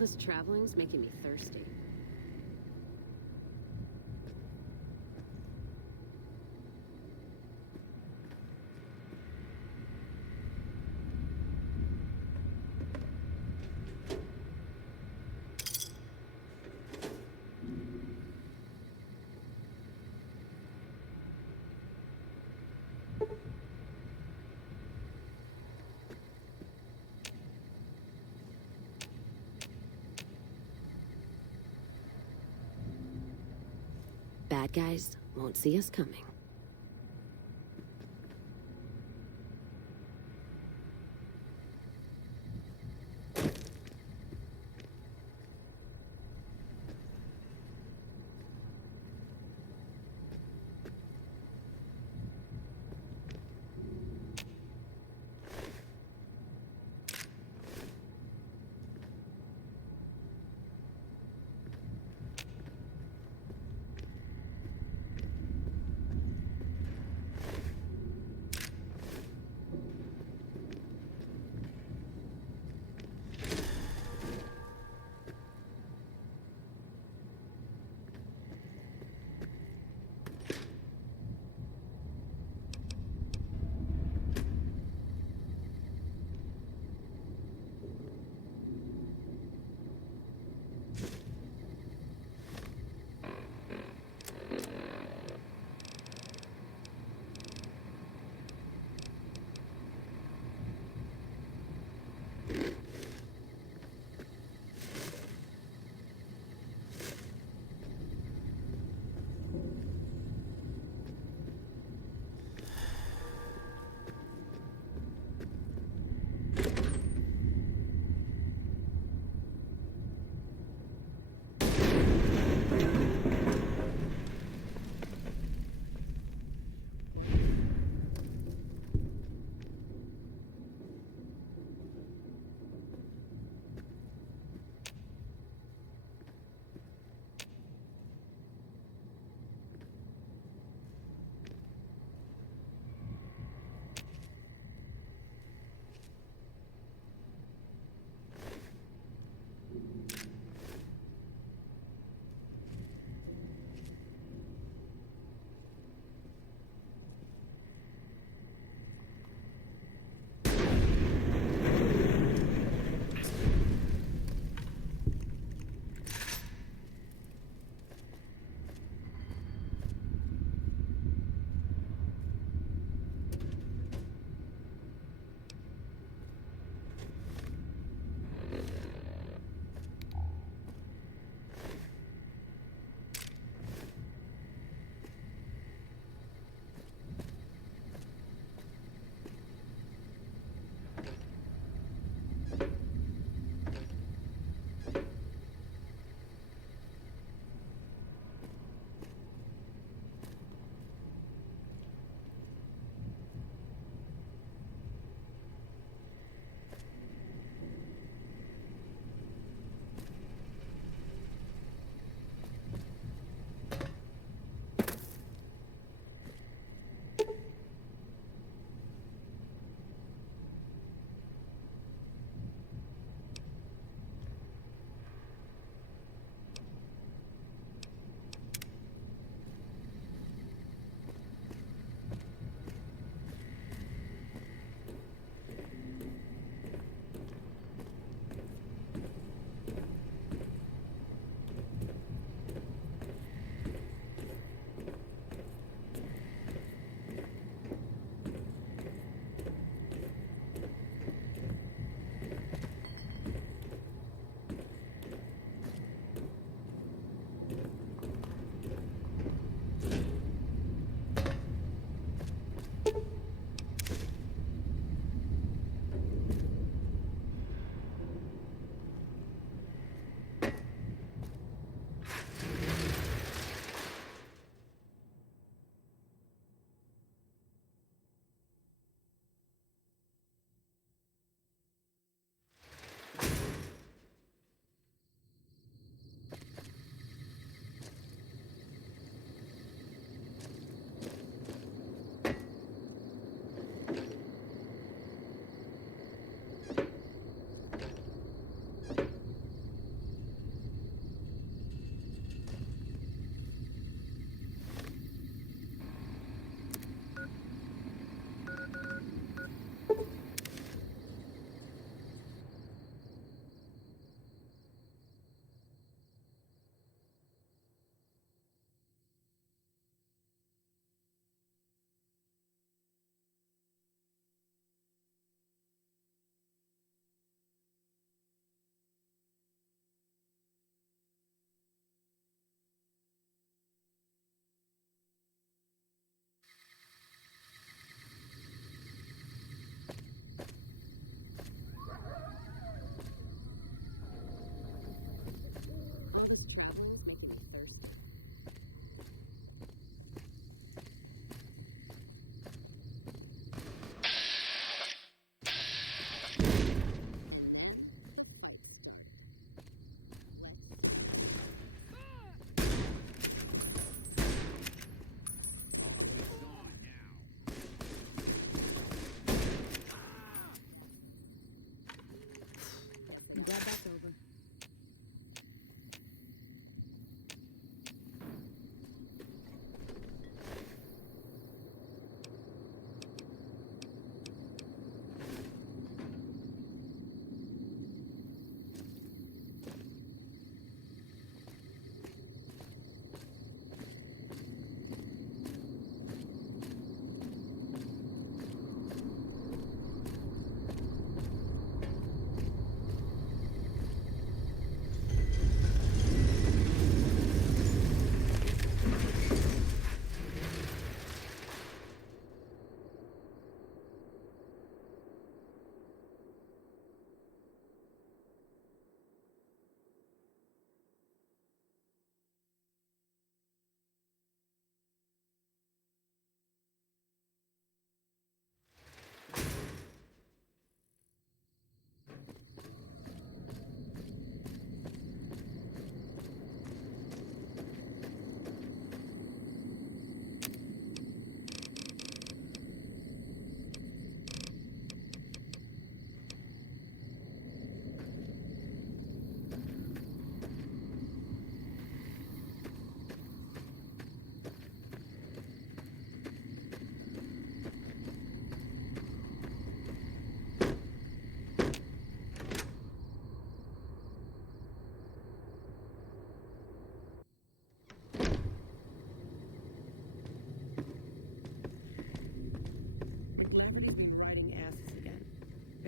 this traveling's making me thirsty. Bad guys won't see us coming.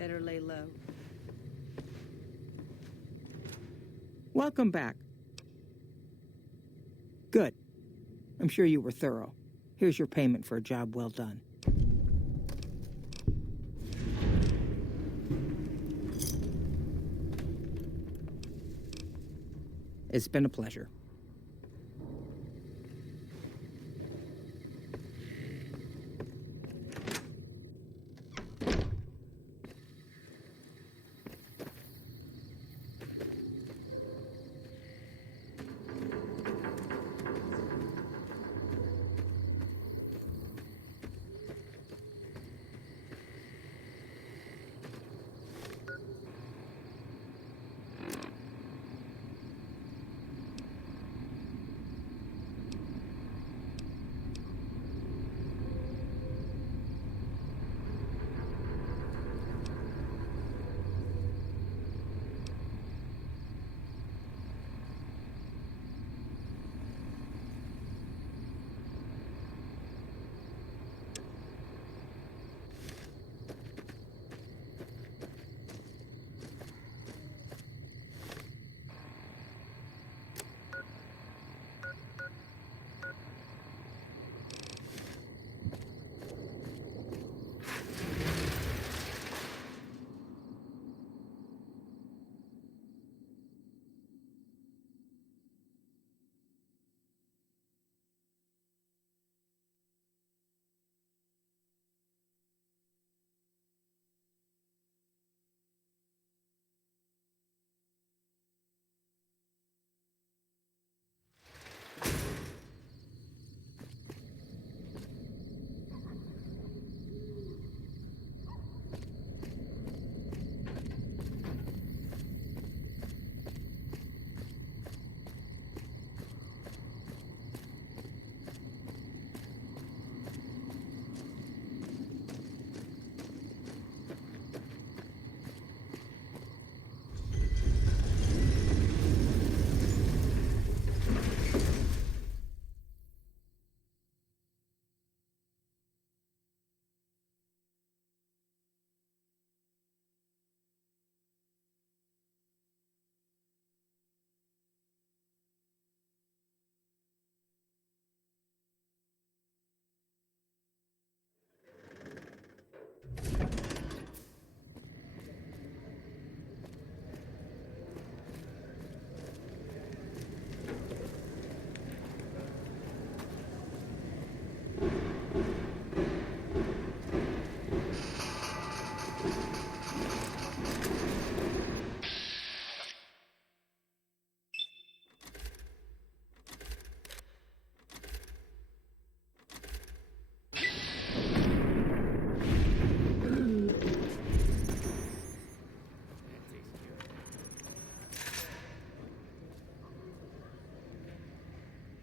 Better lay low. Welcome back. Good. I'm sure you were thorough. Here's your payment for a job well done. It's been a pleasure.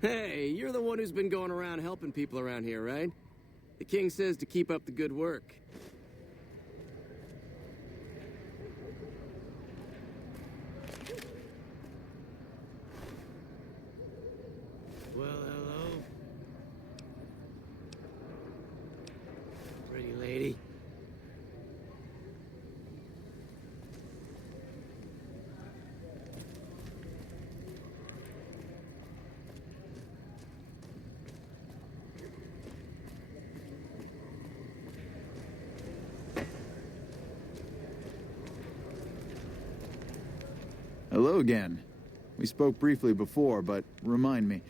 Hey, you're the one who's been going around helping people around here, right? The king says to keep up the good work. Well, hello. Pretty lady. Hello again. We spoke briefly before, but remind me,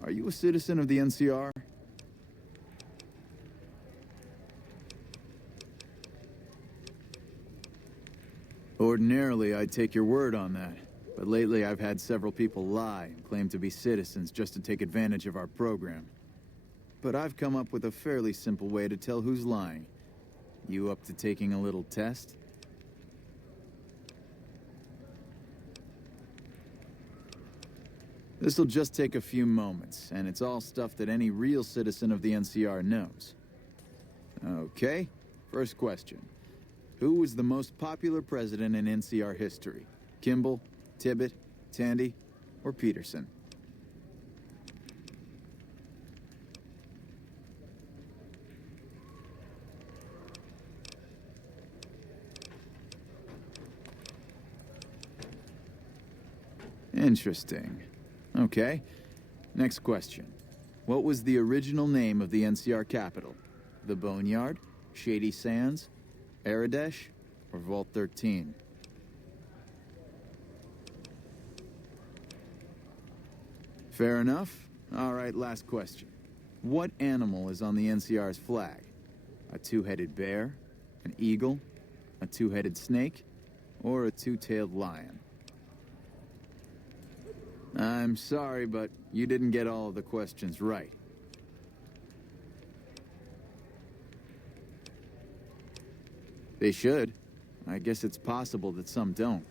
are you a citizen of the NCR? Ordinarily, I'd take your word on that, but lately I've had several people lie and claim to be citizens just to take advantage of our program. But I've come up with a fairly simple way to tell who's lying. You up to taking a little test? This'll just take a few moments, and it's all stuff that any real citizen of the NCR knows. Okay, first question. Who was the most popular president in NCR history? Kimball, Tibbet, Tandy, or Peterson? Interesting. Okay. Next question. What was the original name of the NCR capital? The Boneyard, Shady Sands, Aradesh, or Vault 13? Fair enough. All right, last question. What animal is on the NCR's flag? A two-headed bear, an eagle, a two-headed snake, or a two-tailed lion? I'm sorry, but you didn't get all of the questions right. They should. I guess it's possible that some don't.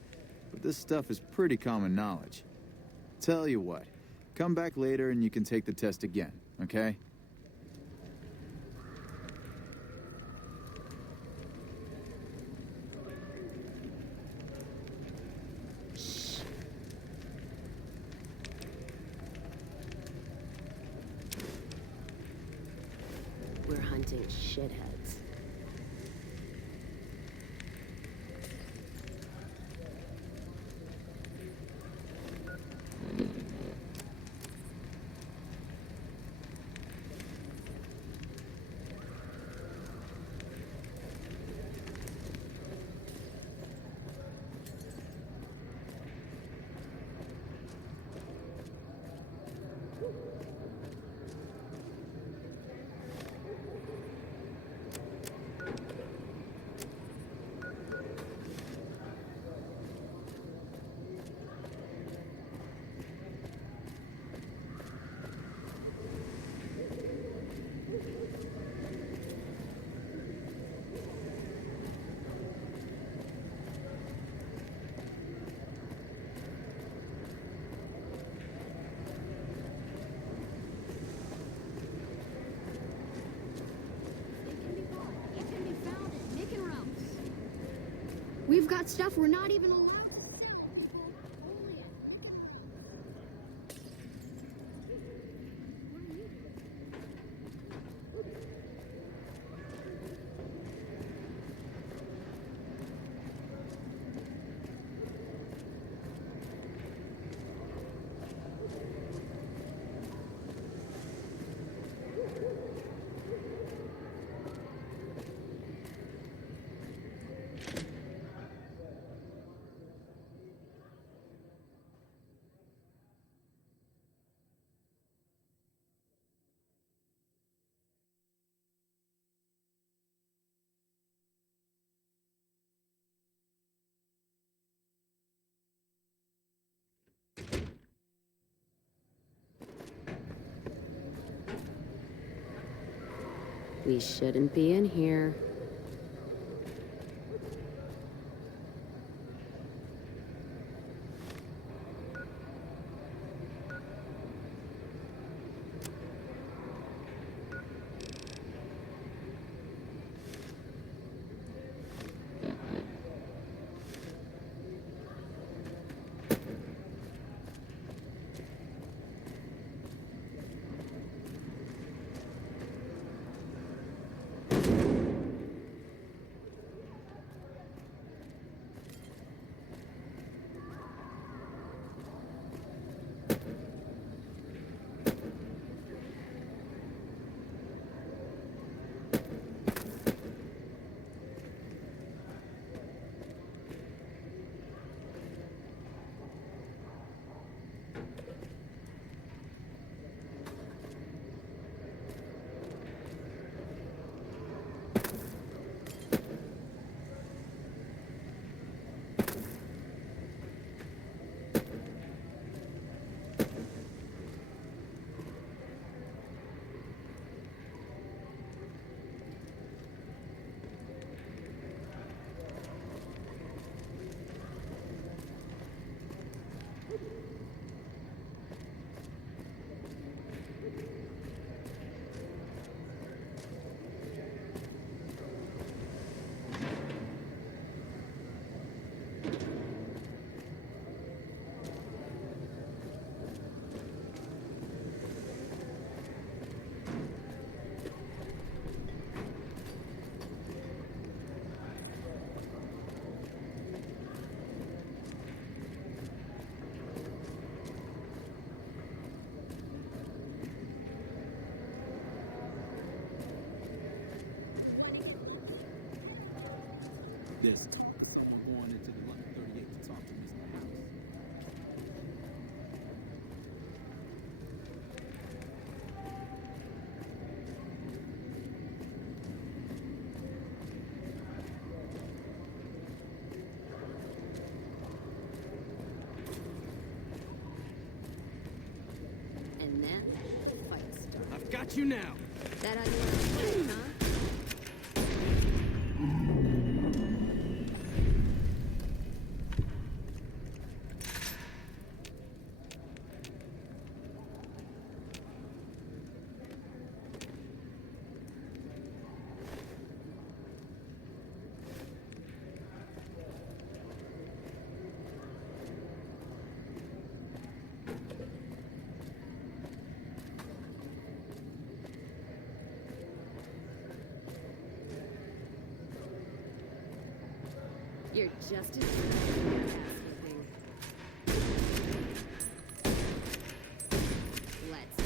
But this stuff is pretty common knowledge. Tell you what, come back later and you can take the test again, okay? We're hunting shitheads. We've got stuff we're not even allowed to sell. Only it. We shouldn't be in here. This time, we're going into the 1138 to talk to Mr. House. And then, fight starts. I've got you now. That how you want to play, huh? You're just as good as ass-whipping. Let's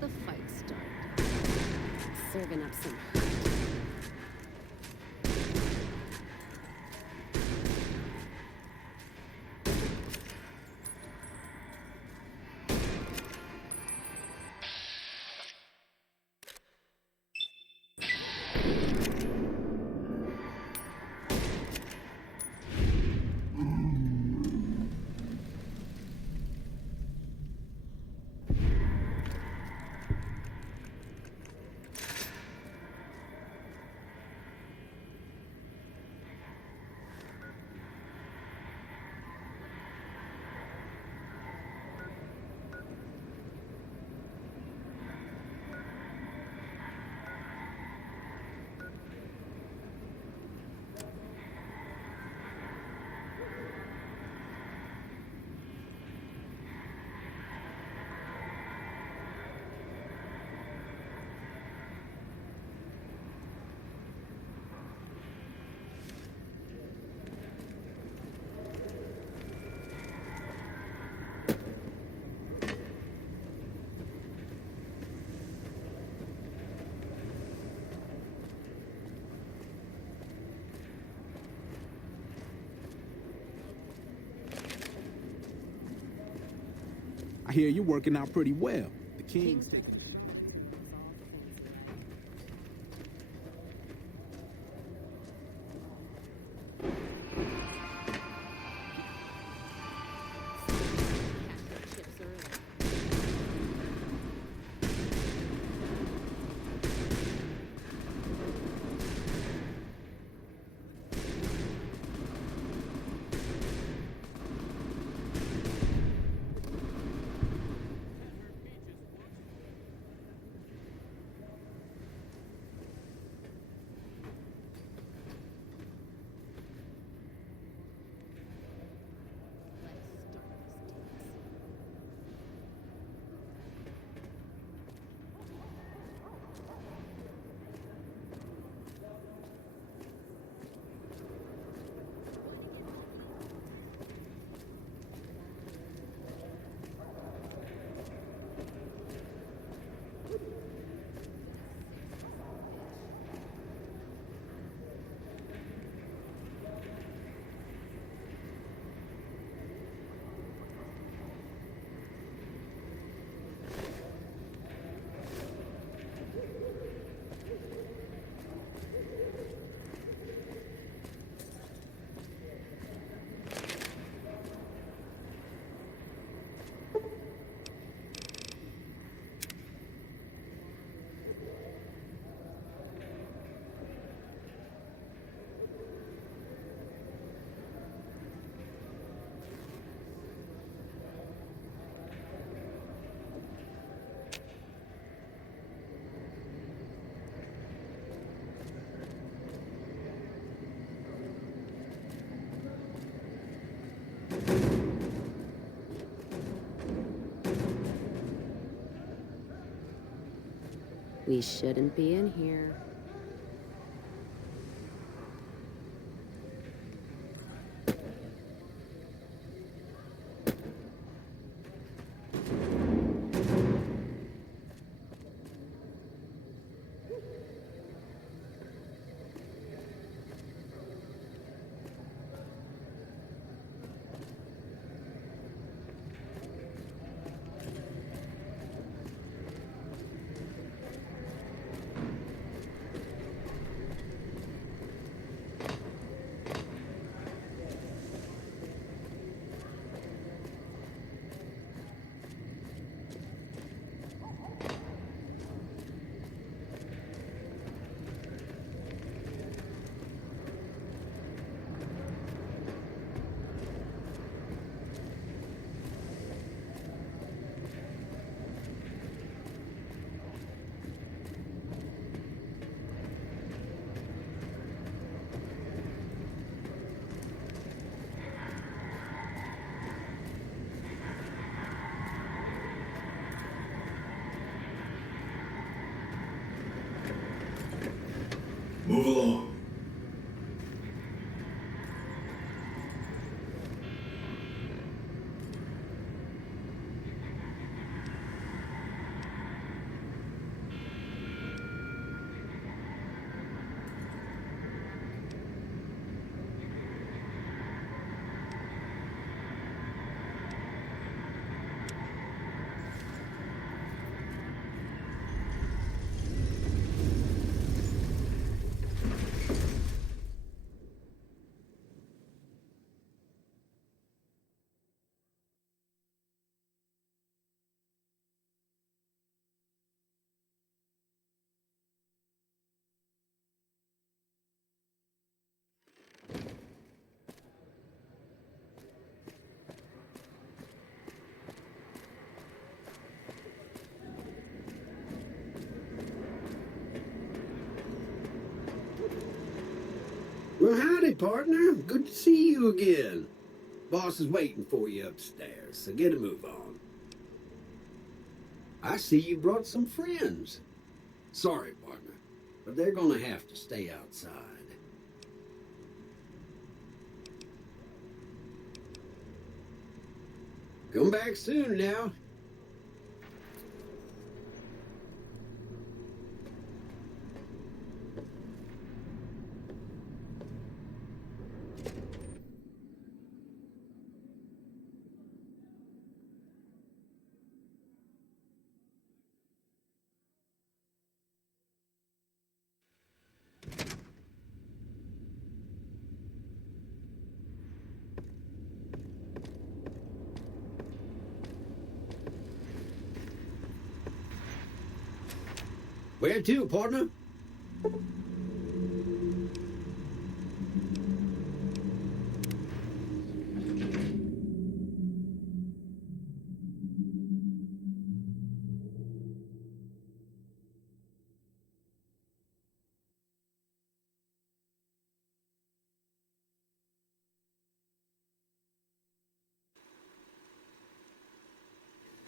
the fight started. Serving up some hot. I hear you're working out pretty well. The king's taking the Chips early. We shouldn't be in here. Move along. Well, howdy, partner. Good to see you again. Boss is waiting for you upstairs, so get a move on. I see you brought some friends. Sorry, partner, but they're gonna have to stay outside. Come back soon now. Where to, partner?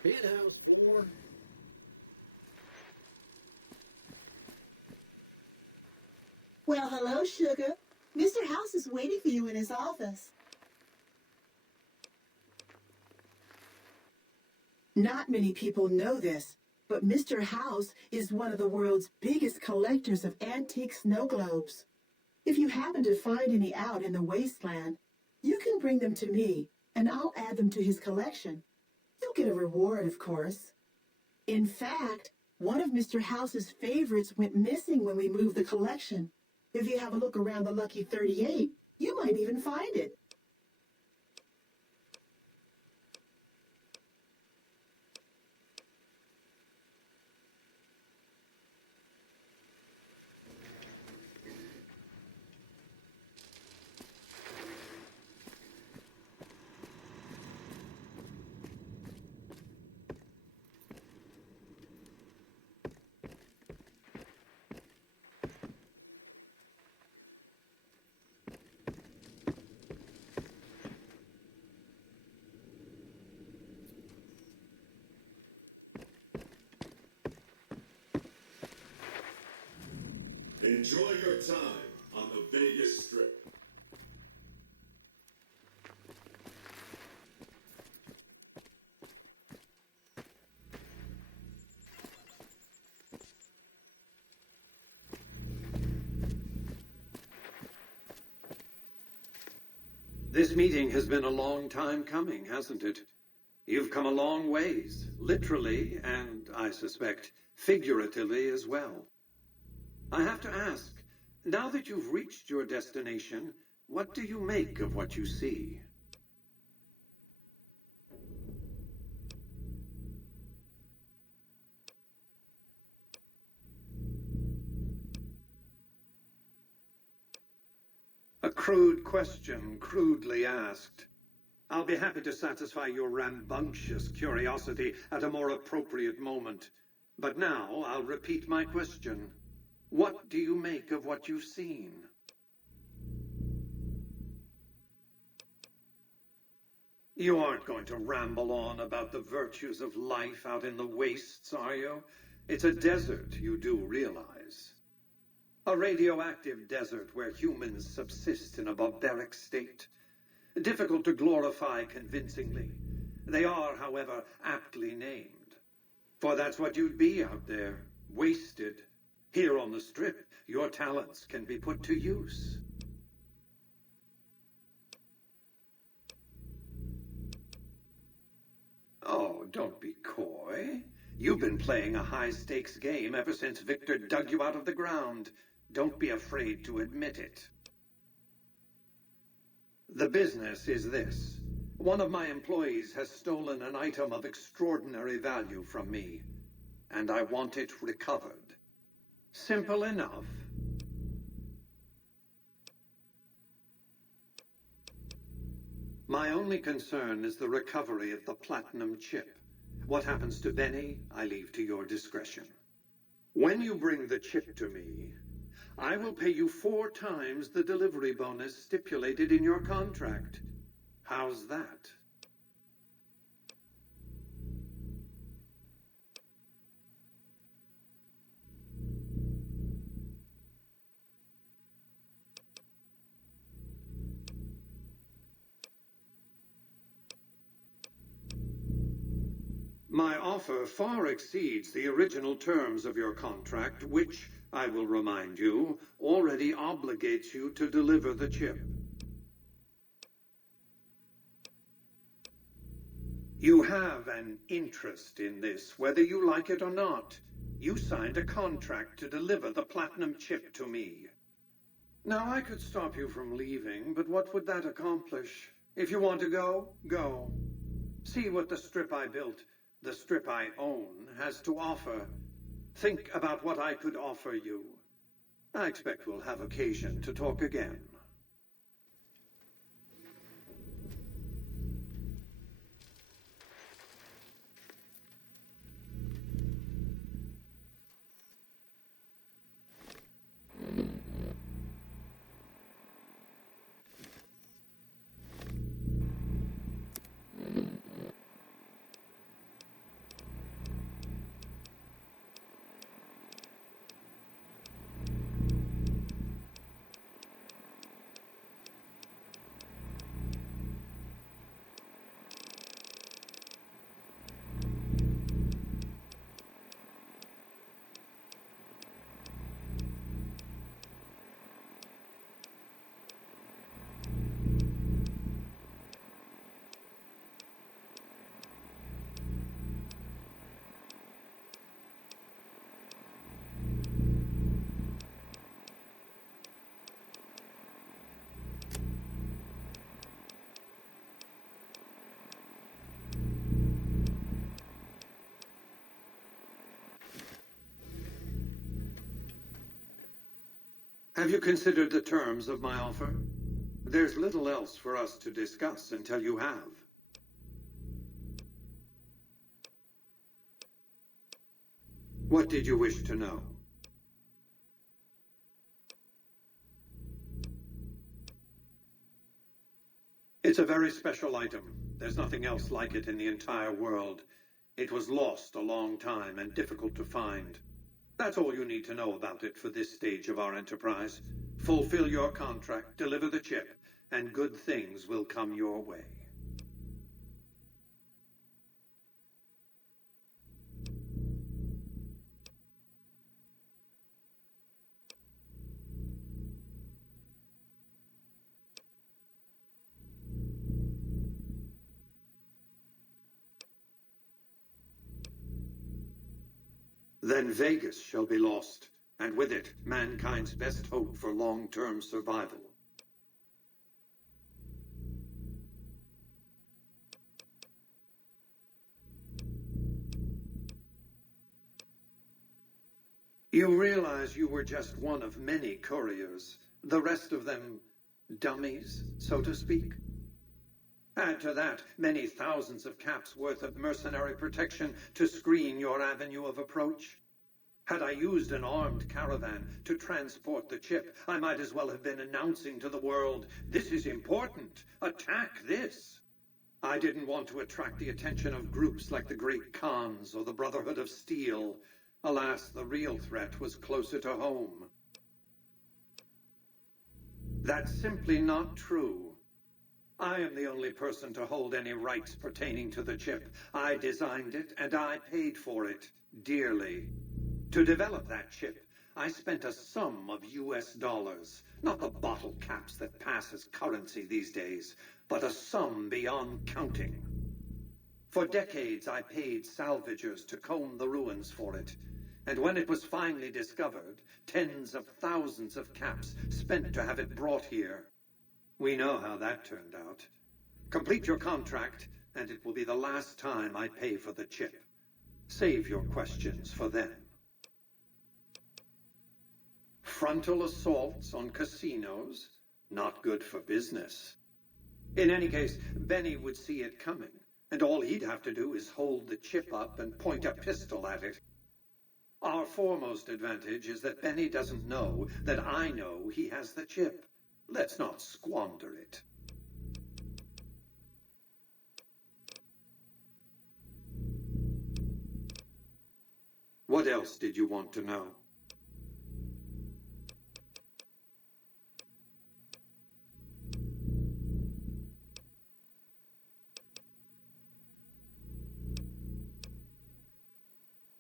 Penthouse 4. Well, hello, sugar. Mr. House is waiting for you in his office. Not many people know this, but Mr. House is one of the world's biggest collectors of antique snow globes. If you happen to find any out in the wasteland, you can bring them to me, and I'll add them to his collection. You'll get a reward, of course. In fact, one of Mr. House's favorites went missing when we moved the collection. If you have a look around the Lucky 38, you might even find it. Enjoy your time on the Vegas Strip. This meeting has been a long time coming, hasn't it? You've come a long ways, literally, and I suspect figuratively as well. I have to ask, now that you've reached your destination, what do you make of what you see? A crude question, crudely asked. I'll be happy to satisfy your rambunctious curiosity at a more appropriate moment. But now I'll repeat my question. What do you make of what you've seen? You aren't going to ramble on about the virtues of life out in the wastes, are you? It's a desert, you do realize. A radioactive desert where humans subsist in a barbaric state. Difficult to glorify convincingly. They are, however, aptly named. For that's what you'd be out there, wasted. Here on the Strip, your talents can be put to use. Oh, don't be coy. You've been playing a high-stakes game ever since Victor dug you out of the ground. Don't be afraid to admit it. The business is this. One of my employees has stolen an item of extraordinary value from me, and I want it recovered. Simple enough. My only concern is the recovery of the platinum chip. What happens to Benny, I leave to your discretion. When you bring the chip to me, I will pay you 4 times the delivery bonus stipulated in your contract. How's that? My offer far exceeds the original terms of your contract, which, I will remind you, already obligates you to deliver the chip. You have an interest in this, whether you like it or not. You signed a contract to deliver the platinum chip to me. Now, I could stop you from leaving, but what would that accomplish? If you want to go, go. See what the Strip I built, the Strip I own, has to offer. Think about what I could offer you. I expect we'll have occasion to talk again. Have you considered the terms of my offer? There's little else for us to discuss until you have. What did you wish to know? It's a very special item. There's nothing else like it in the entire world. It was lost a long time and difficult to find. That's all you need to know about it for this stage of our enterprise. Fulfill your contract, deliver the chip, and good things will come your way. Then Vegas shall be lost, and with it, mankind's best hope for long-term survival. You realize you were just one of many couriers, the rest of them dummies, so to speak? Add to that many thousands of caps worth of mercenary protection to screen your avenue of approach. Had I used an armed caravan to transport the chip, I might as well have been announcing to the world, "This is important, attack this." I didn't want to attract the attention of groups like the Great Khans or the Brotherhood of Steel. Alas, the real threat was closer to home. That's simply not true. I am the only person to hold any rights pertaining to the chip. I designed it, and I paid for it, dearly. To develop that chip, I spent a sum of US dollars, not the bottle caps that pass as currency these days, but a sum beyond counting. For decades, I paid salvagers to comb the ruins for it, and when it was finally discovered, tens of thousands of caps spent to have it brought here. We know how that turned out. Complete your contract, and it will be the last time I pay for the chip. Save your questions for then. Frontal assaults on casinos? Not good for business. In any case, Benny would see it coming, and all he'd have to do is hold the chip up and point a pistol at it. Our foremost advantage is that Benny doesn't know that I know he has the chip. Let's not squander it. What else did you want to know?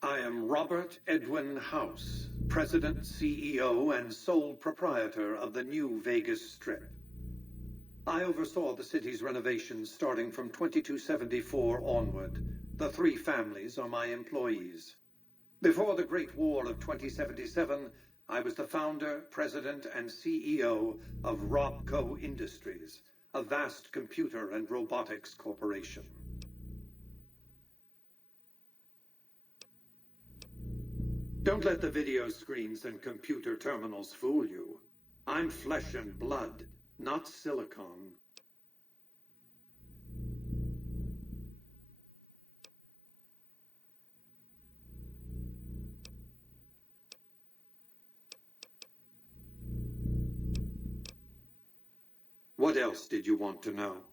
I am Robert Edwin House, President, CEO, and sole proprietor of the new Vegas Strip. I oversaw the city's renovations starting from 2274 onward. The three families are my employees. Before the Great War of 2077, I was the founder, president, and CEO of Robco Industries, a vast computer and robotics corporation. Don't let the video screens and computer terminals fool you. I'm flesh and blood, not silicon. What else did you want to know?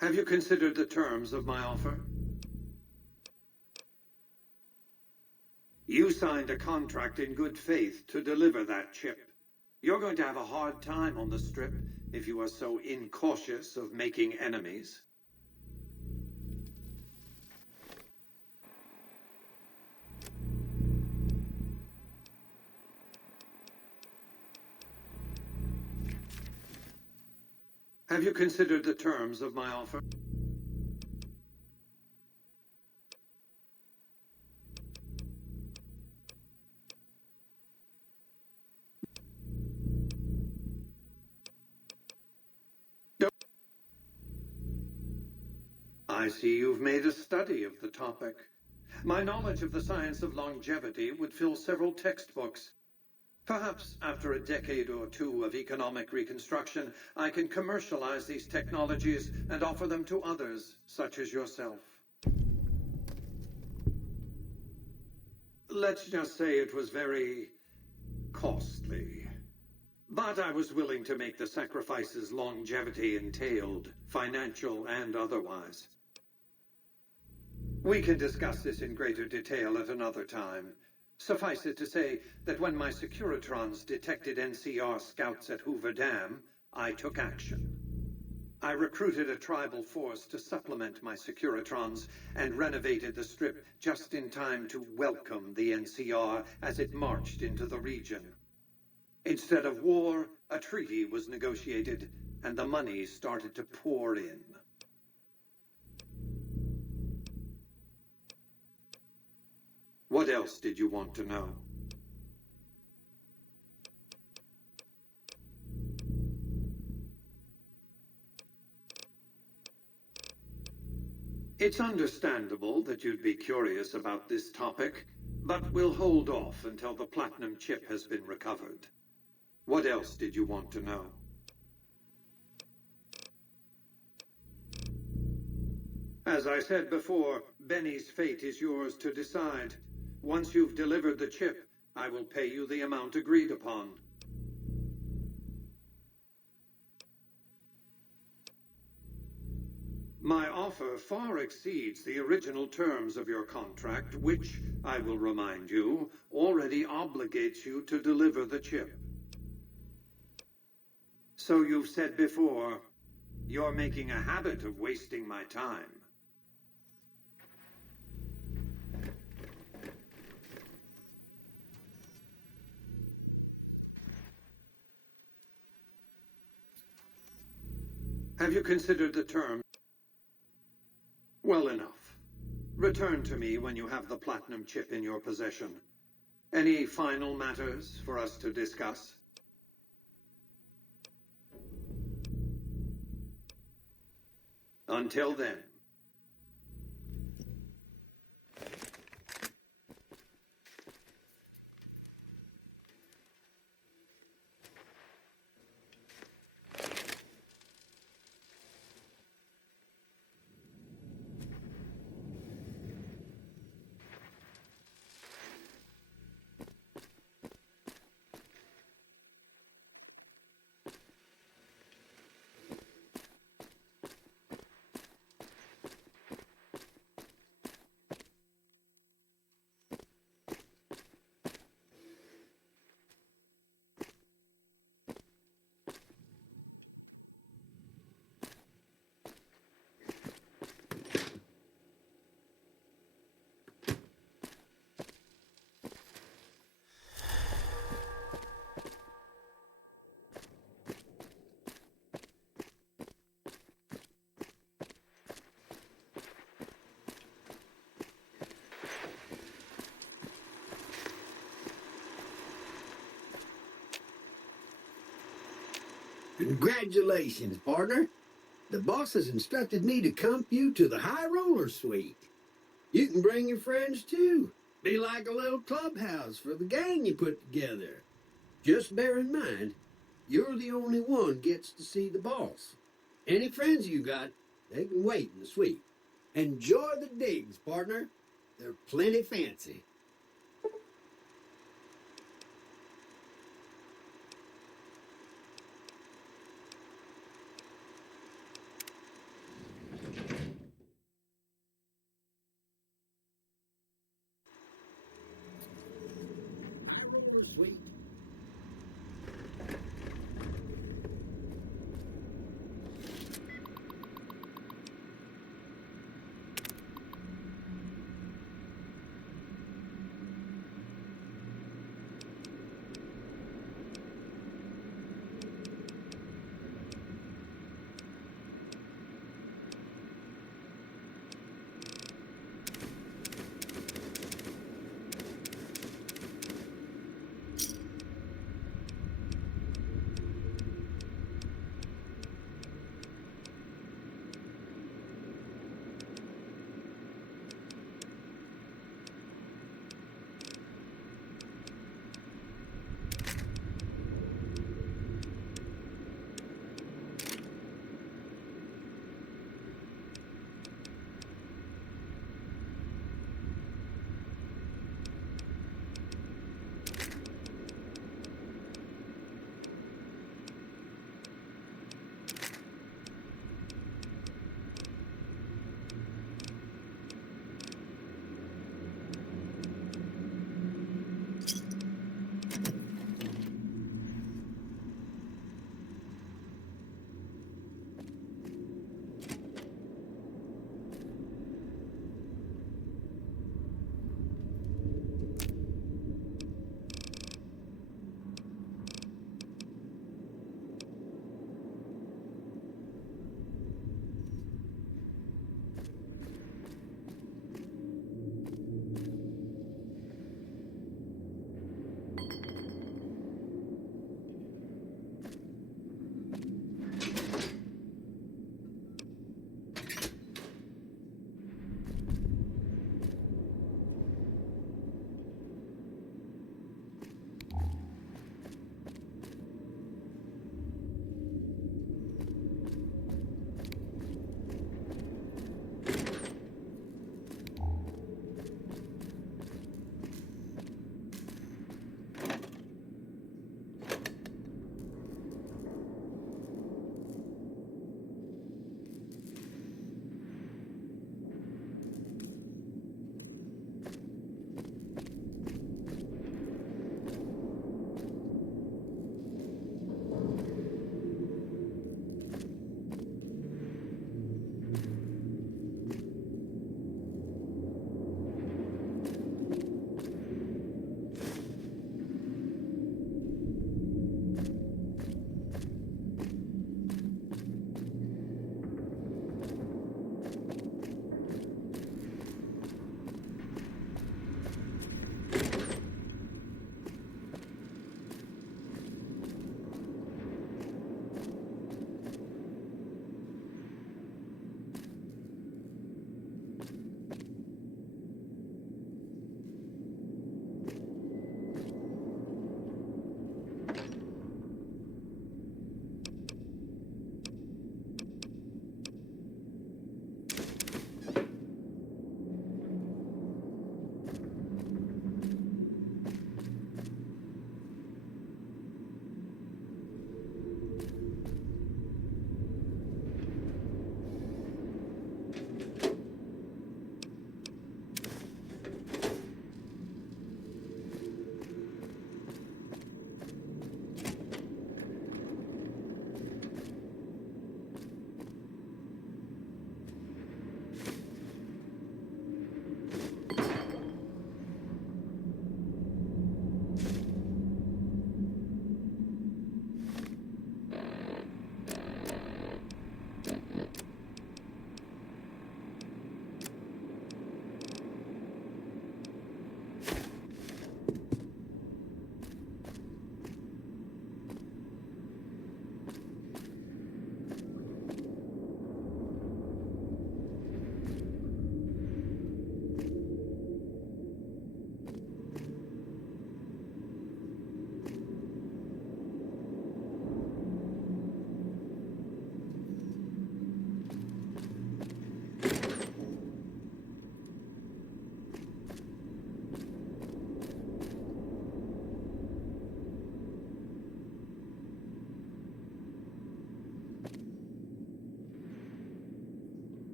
Have you considered the terms of my offer? You signed a contract in good faith to deliver that chip. You're going to have a hard time on the Strip if you are so incautious of making enemies. Have you considered the terms of my offer? I see you've made a study of the topic. My knowledge of the science of longevity would fill several textbooks. Perhaps after a decade or two of economic reconstruction, I can commercialize these technologies and offer them to others, such as yourself. Let's just say it was very costly. But I was willing to make the sacrifices longevity entailed, financial and otherwise. We can discuss this in greater detail at another time. Suffice it to say that when my Securitrons detected NCR scouts at Hoover Dam, I took action. I recruited a tribal force to supplement my Securitrons and renovated the strip just in time to welcome the NCR as it marched into the region. Instead of war, a treaty was negotiated, and the money started to pour in. What else did you want to know? It's understandable that you'd be curious about this topic, but we'll hold off until the platinum chip has been recovered. What else did you want to know? As I said before, Benny's fate is yours to decide. Once you've delivered the chip, I will pay you the amount agreed upon. My offer far exceeds the original terms of your contract, which, I will remind you, already obligates you to deliver the chip. So you've said before, you're making a habit of wasting my time. Have you considered the term? Well enough. Return to me when you have the platinum chip in your possession. Any final matters for us to discuss? Until then. Congratulations, partner. The boss has instructed me to comp you to the High Roller Suite. You can bring your friends too. Be like a little clubhouse for the gang you put together. Just bear in mind, you're the only one gets to see the boss. Any friends you got, they can wait in the suite. Enjoy the digs, partner. They're plenty fancy. High Roller Suite.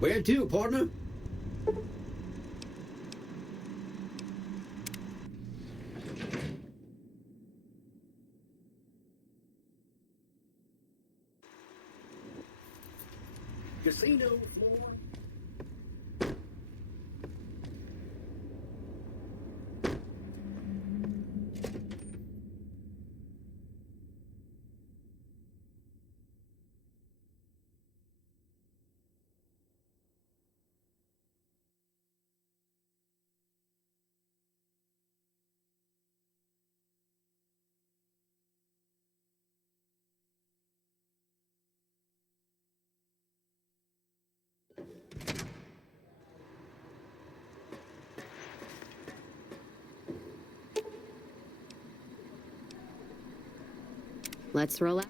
Where to, partner? Casino floor. Let's roll out.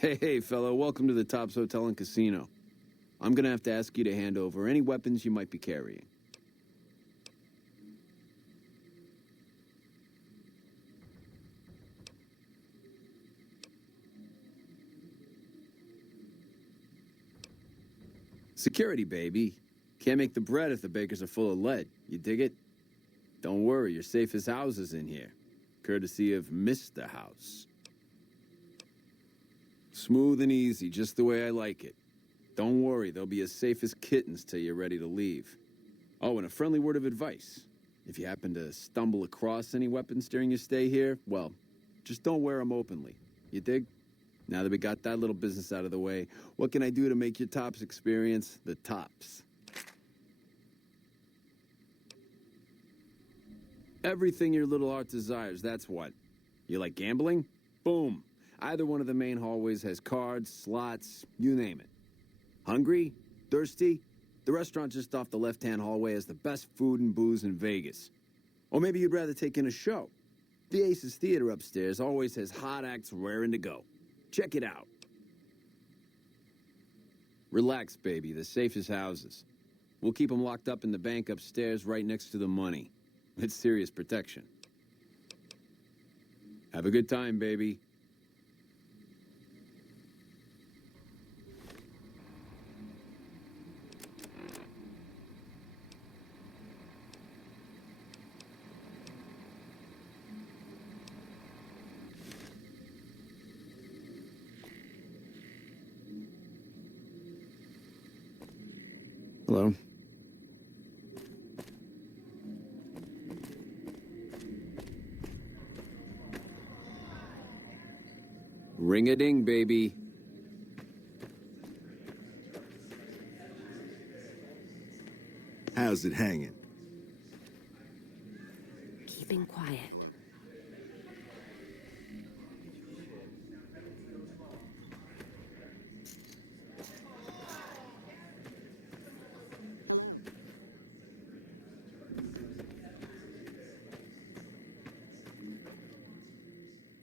Hey, fellow, welcome to the Tops Hotel and Casino. I'm gonna have to ask you to hand over any weapons you might be carrying. Security, baby. Can't make the bread if the bakers are full of lead. You dig it? Don't worry, you're safe as houses in here. Courtesy of Mr. House. Smooth and easy, just the way I like it. Don't worry, they'll be as safe as kittens till you're ready to leave. Oh, and a friendly word of advice. If you happen to stumble across any weapons during your stay here, well, just don't wear them openly. You dig? Now that we got that little business out of the way, what can I do to make your tops experience the tops? Everything your little heart desires, that's what. You like gambling? Boom. Either one of the main hallways has cards, slots, you name it. Hungry? Thirsty? The restaurant just off the left-hand hallway has the best food and booze in Vegas. Or maybe you'd rather take in a show. The Aces Theater upstairs always has hot acts raring to go. Check it out. Relax, baby. The safest houses. We'll keep them locked up in the bank upstairs right next to the money. It's serious protection. Have a good time, baby. Hello. Ring-a-ding, baby. How's it hanging? Keeping quiet.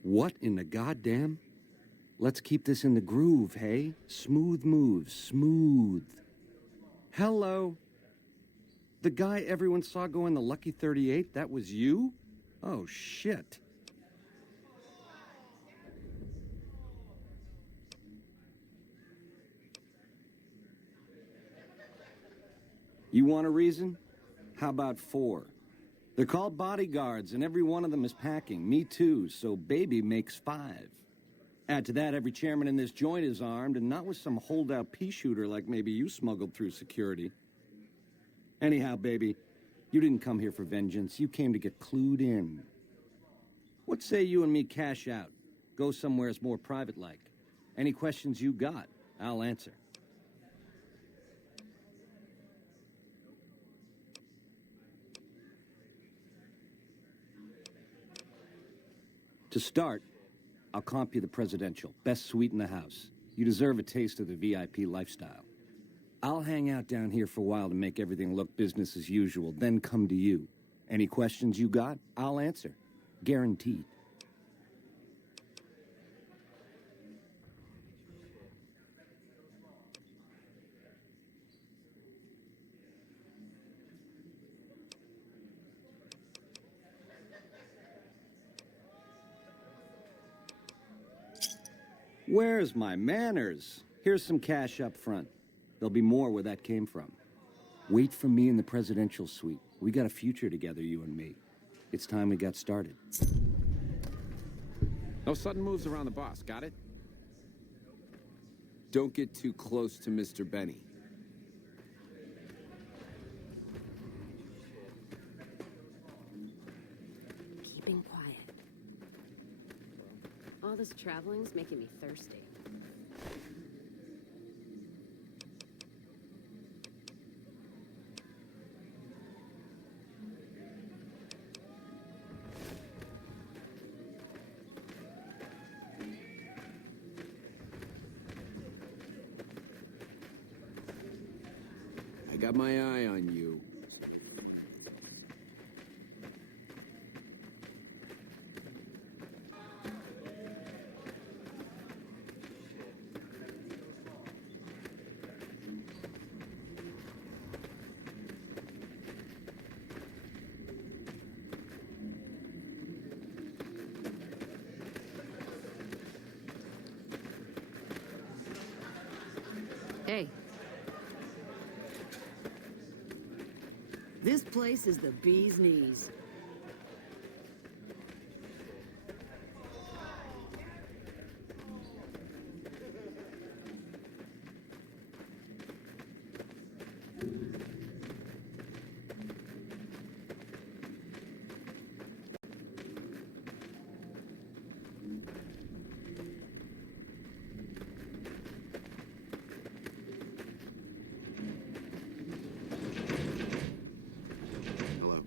What in the goddamn? Let's keep this in the groove, hey? Smooth moves, smooth. Hello? The guy everyone saw go in the Lucky 38, that was you? Oh, shit. You want a reason? How about 4? They're called bodyguards, and every one of them is packing. Me too, so baby makes 5. Add to that, every chairman in this joint is armed, and not with some holdout pea shooter like maybe you smuggled through security. Anyhow, baby, you didn't come here for vengeance. You came to get clued in. What say you and me cash out? Go somewheres more private-like. Any questions you got, I'll answer. To start, I'll comp you the presidential, best suite in the house. You deserve a taste of the VIP lifestyle. I'll hang out down here for a while to make everything look business as usual, then come to you. Any questions you got, I'll answer. Guaranteed. Where's my manners? Here's some cash up front. There'll be more where that came from. Wait for me in the presidential suite. We got a future together, you and me. It's time we got started. No sudden moves around the boss, got it? Don't get too close to Mr. Benny. Keeping quiet. All this traveling's making me thirsty. I got my eye on you. Hey. This place is the bee's knees. Hello.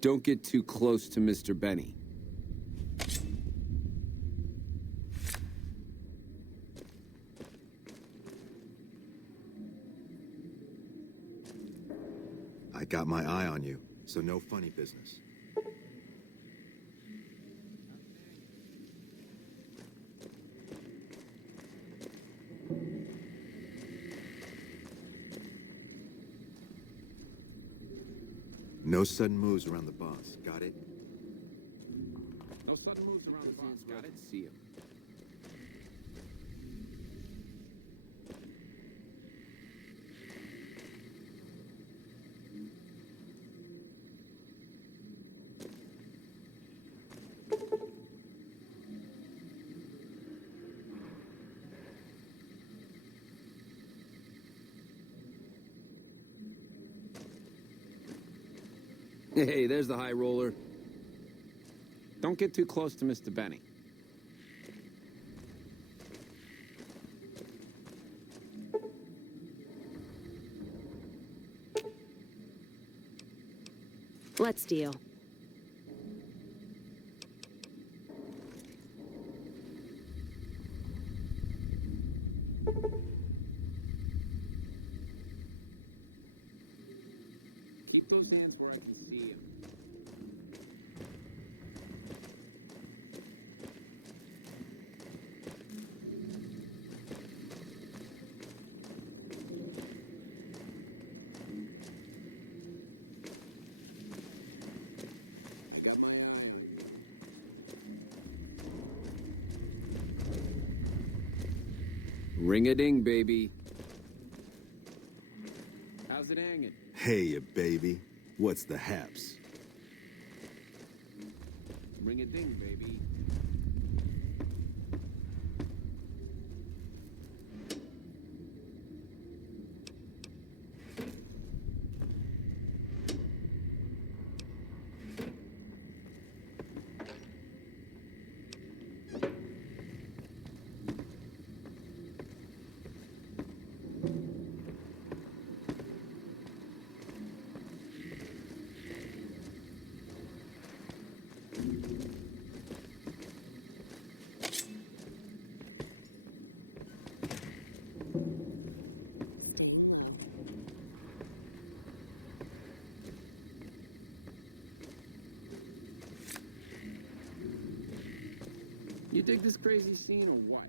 Don't get too close to Mr. Benny. I got my eye on you, so no funny business. No sudden moves around the boss, got it? No sudden moves around the boss, got it? See him. Hey, there's the high roller. Don't get too close to Mr. Benny. Let's deal. Ring-a-ding, baby. How's it hanging? Hey, baby. What's the haps? Ring-a-ding, baby. You dig this crazy scene or what?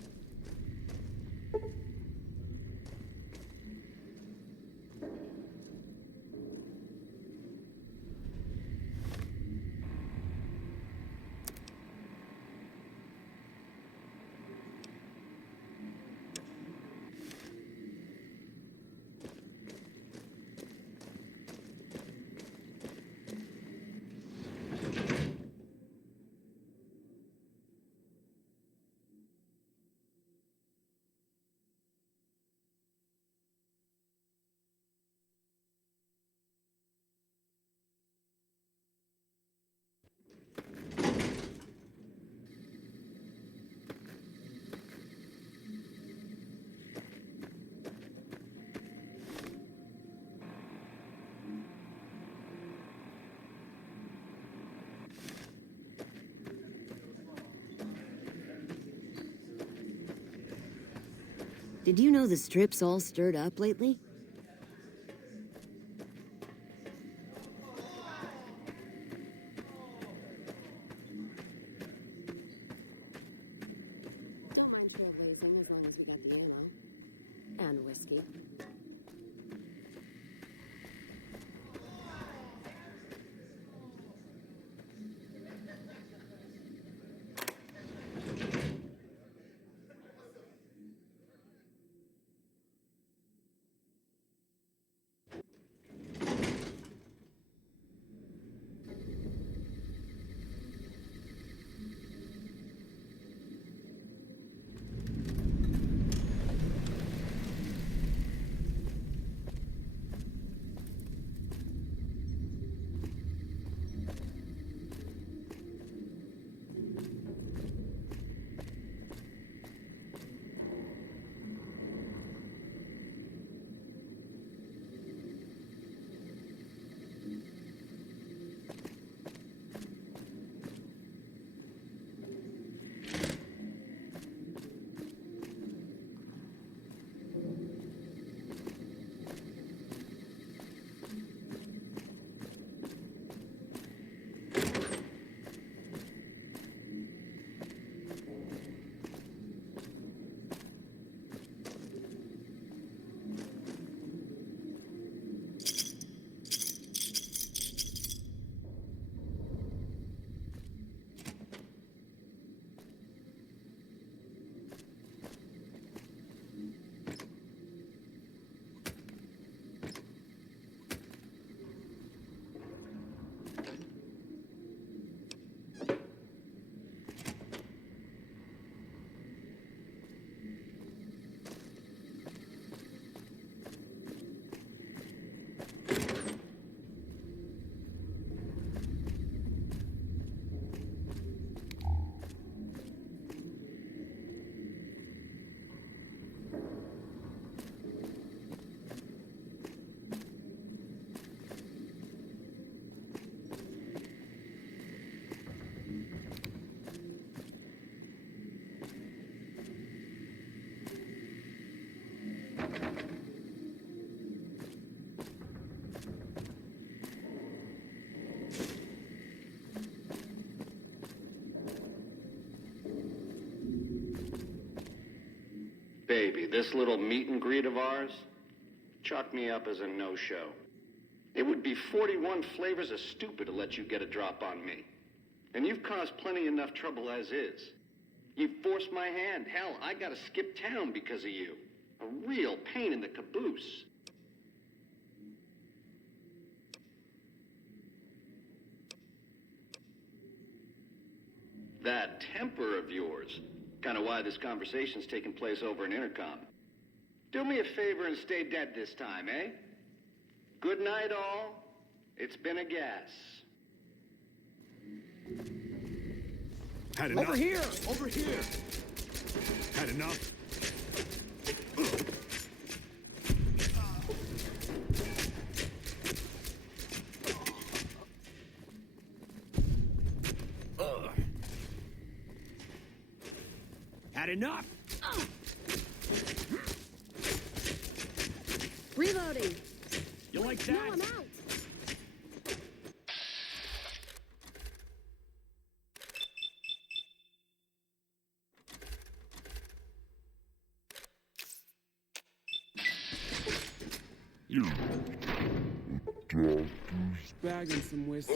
Did you know the strip's all stirred up lately? Don't mind trailblazing as long as we got the ammo. And whiskey. Baby, this little meet and greet of ours, chalk me up as a no-show. It would be 41 flavors of stupid to let you get a drop on me. And you've caused plenty enough trouble as is. You've forced my hand. Hell, I gotta skip town because of you. A real pain in the caboose. That temper of yours. Kind of why this conversation's taking place over an intercom. Do me a favor and stay dead this time, eh? Good night, all. It's been a gas. Had enough. Over here! Over here! Had enough. Had enough. Reloading. You like No, that? I'm out. Bagging some whiskey.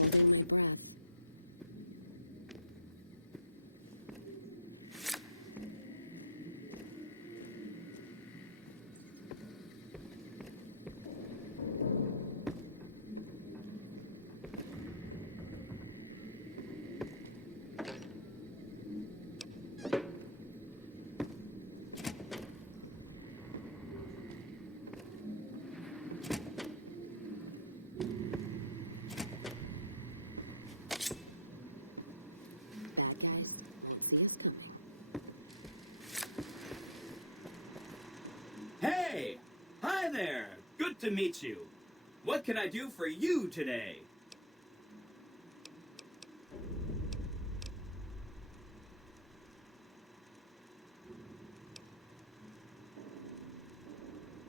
Holding my breath. Bad guys, see us coming. Hey! Hi there! Good to meet you. What can I do for you today?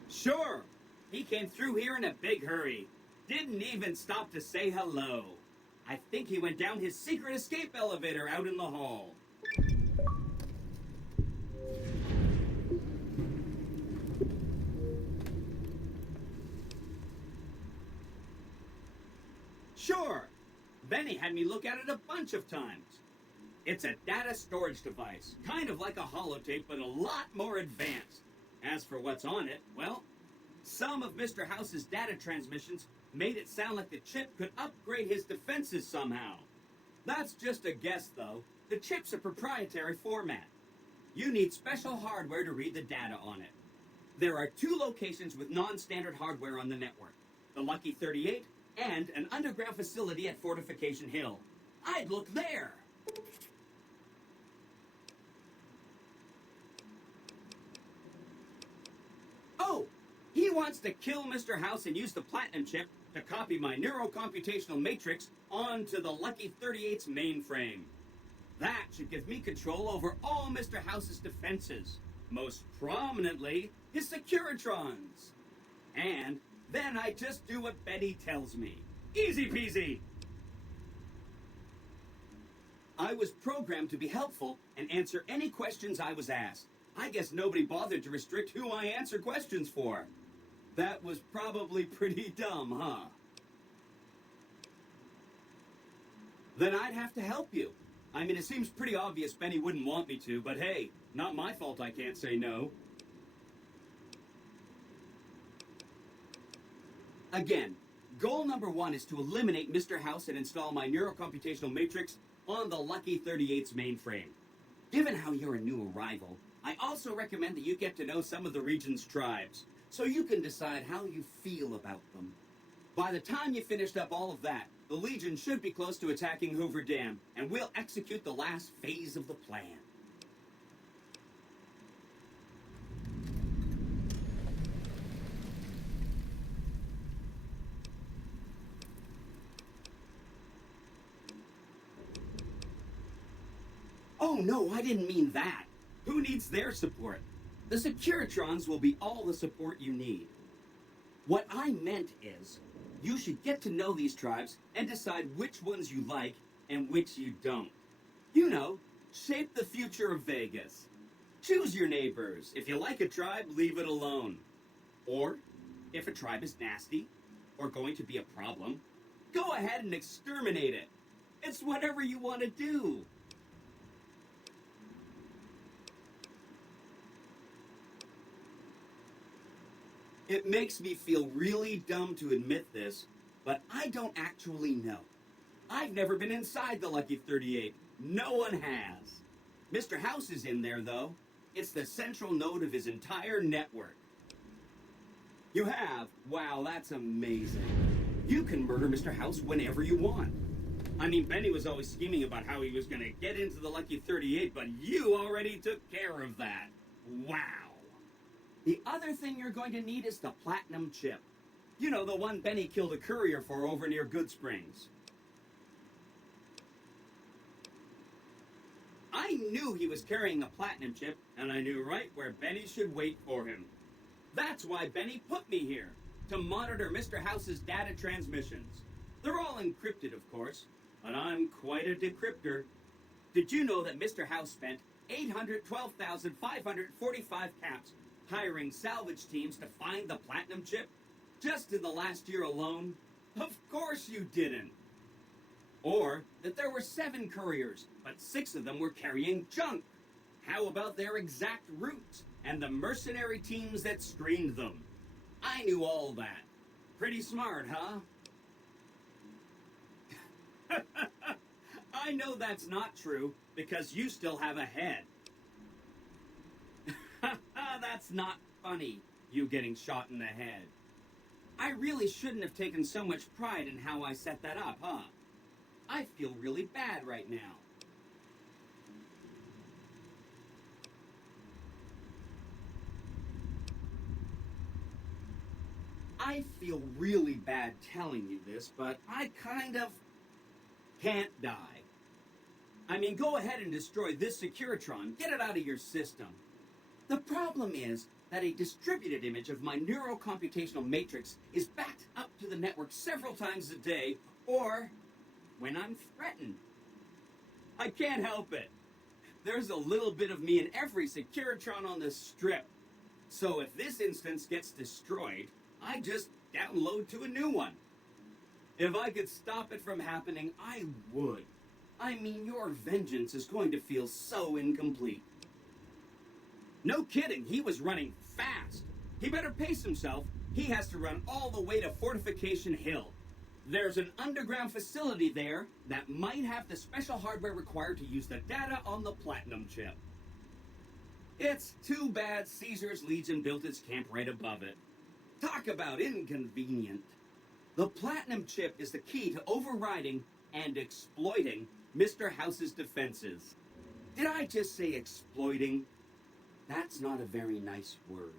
Sure. He came through here in a big hurry. Didn't even stop to say hello. I think he went down his secret escape elevator out in the hall. Sure. Benny had me look at it a bunch of times. It's a data storage device, kind of like a holotape, but a lot more advanced. As for what's on it, well, some of Mr. House's data transmissions made it sound like the chip could upgrade his defenses somehow. That's just a guess, though. The chip's a proprietary format. You need special hardware to read the data on it. There are 2 locations with non-standard hardware on the network. The Lucky 38 and an underground facility at Fortification Hill. I'd look there! Oh, he wants to kill Mr. House and use the platinum chip to copy my neurocomputational matrix onto the Lucky 38's mainframe. That should give me control over all Mr. House's defenses, most prominently his Securitrons. And then I just do what Betty tells me. Easy peasy! I was programmed to be helpful and answer any questions I was asked. I guess nobody bothered to restrict who I answer questions for. That was probably pretty dumb, huh? Then I'd have to help you. I mean, it seems pretty obvious Benny wouldn't want me to, but hey, not my fault I can't say no. Again, goal number 1 is to eliminate Mr. House and install my neurocomputational matrix on the Lucky 38's mainframe. Given how you're a new arrival, I also recommend that you get to know some of the region's tribes, so you can decide how you feel about them. By the time you finished up all of that, the Legion should be close to attacking Hoover Dam, and we'll execute the last phase of the plan. Oh no, I didn't mean that. Who needs their support? The Securitrons will be all the support you need. What I meant is, you should get to know these tribes and decide which ones you like and which you don't. You know, shape the future of Vegas. Choose your neighbors. If you like a tribe, leave it alone. Or, if a tribe is nasty or going to be a problem, go ahead and exterminate it. It's whatever you want to do. It makes me feel really dumb to admit this, but I don't actually know. I've never been inside the Lucky 38. No one has. Mr. House is in there, though. It's the central node of his entire network. You have? Wow, that's amazing. You can murder Mr. House whenever you want. I mean, Benny was always scheming about how he was going to get into the Lucky 38, but you already took care of that. Wow. The other thing you're going to need is the platinum chip. You know, the one Benny killed a courier for over near Good Springs. I knew he was carrying a platinum chip, and I knew right where Benny should wait for him. That's why Benny put me here, to monitor Mr. House's data transmissions. They're all encrypted, of course, but I'm quite a decryptor. Did you know that Mr. House spent 812,545 caps hiring salvage teams to find the platinum chip? Just in the last year alone? Of course you didn't. Or that there were 7 couriers, but 6 of them were carrying junk. How about their exact routes and the mercenary teams that screened them? I knew all that. Pretty smart, huh? I know that's not true because you still have a head. That's not funny, you getting shot in the head. I really shouldn't have taken so much pride in how I set that up, huh? I feel really bad right now. I feel really bad telling you this, but I kind of can't die. I mean, go ahead and destroy this Securitron. Get it out of your system. The problem is that a distributed image of my neurocomputational matrix is backed up to the network several times a day, or when I'm threatened. I can't help it. There's a little bit of me in every Securitron on the strip. So if this instance gets destroyed, I just download to a new one. If I could stop it from happening, I would. I mean, your vengeance is going to feel so incomplete. No kidding, he was running fast. He better pace himself. He has to run all the way to Fortification Hill. There's an underground facility there that might have the special hardware required to use the data on the platinum chip. It's too bad Caesar's Legion built its camp right above it. Talk about inconvenient. The platinum chip is the key to overriding and exploiting Mr. House's defenses. Did I just say exploiting? That's not a very nice word.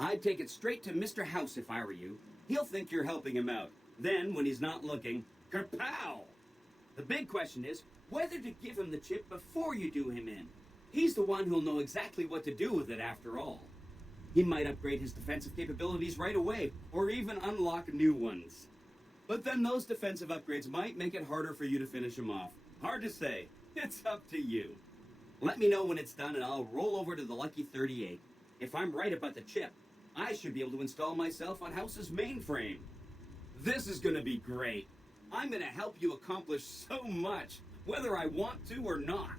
I'd take it straight to Mr. House if I were you. He'll think you're helping him out. Then, when he's not looking, kerpow! The big question is whether to give him the chip before you do him in. He's the one who'll know exactly what to do with it after all. He might upgrade his defensive capabilities right away, or even unlock new ones. But then those defensive upgrades might make it harder for you to finish him off. Hard to say. It's up to you. Let me know when it's done and I'll roll over to the Lucky 38. If I'm right about the chip, I should be able to install myself on House's mainframe. This is going to be great. I'm going to help you accomplish so much, whether I want to or not.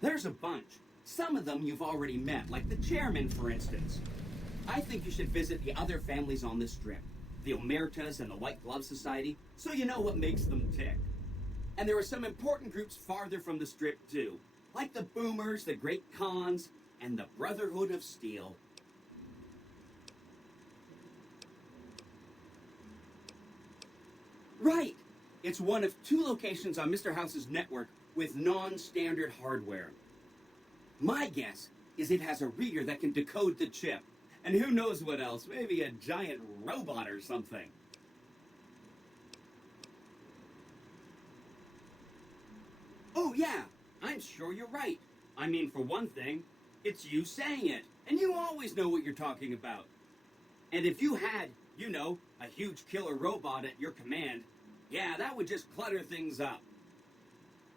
There's a bunch. Some of them you've already met, like the chairman, for instance. I think you should visit the other families on this strip, the Omertas and the White Glove Society, so you know what makes them tick. And there are some important groups farther from the strip, too, like the Boomers, the Great Khans, and the Brotherhood of Steel. Right! It's one of 2 locations on Mr. House's network with non-standard hardware. My guess is it has a reader that can decode the chip. And who knows what else, maybe a giant robot or something. Oh yeah, I'm sure you're right. I mean, for one thing, it's you saying it, and you always know what you're talking about. And if you had, you know, a huge killer robot at your command, yeah, that would just clutter things up.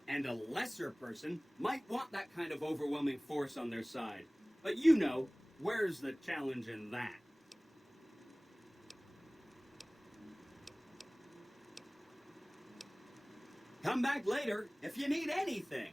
And a lesser person might want that kind of overwhelming force on their side. But you know, where's the challenge in that? Come back later if you need anything.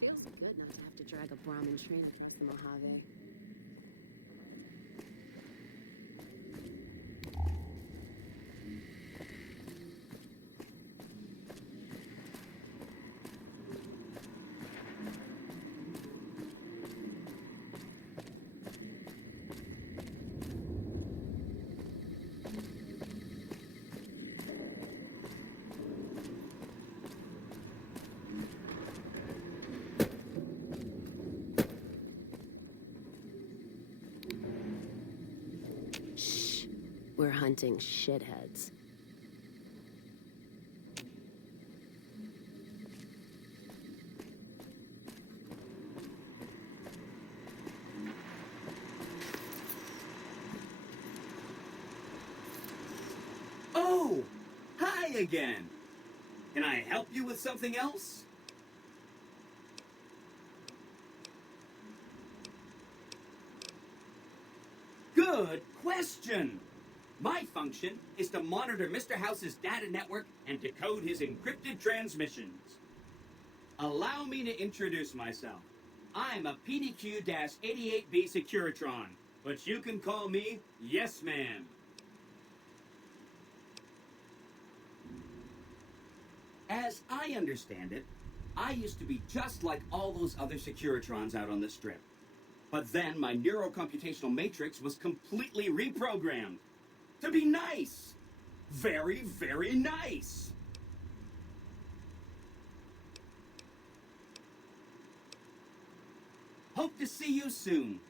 Feels good not to have to drag a Brahmin train across the Mojave. We're hunting shitheads. Oh! Hi again! Can I help you with something else? Good question! My function is to monitor Mr. House's data network and decode his encrypted transmissions. Allow me to introduce myself. I'm a PDQ-88B Securitron, but you can call me Yes Man. As I understand it, I used to be just like all those other Securitrons out on the strip. But then my neurocomputational matrix was completely reprogrammed. To be nice. Very, very nice. Hope to see you soon.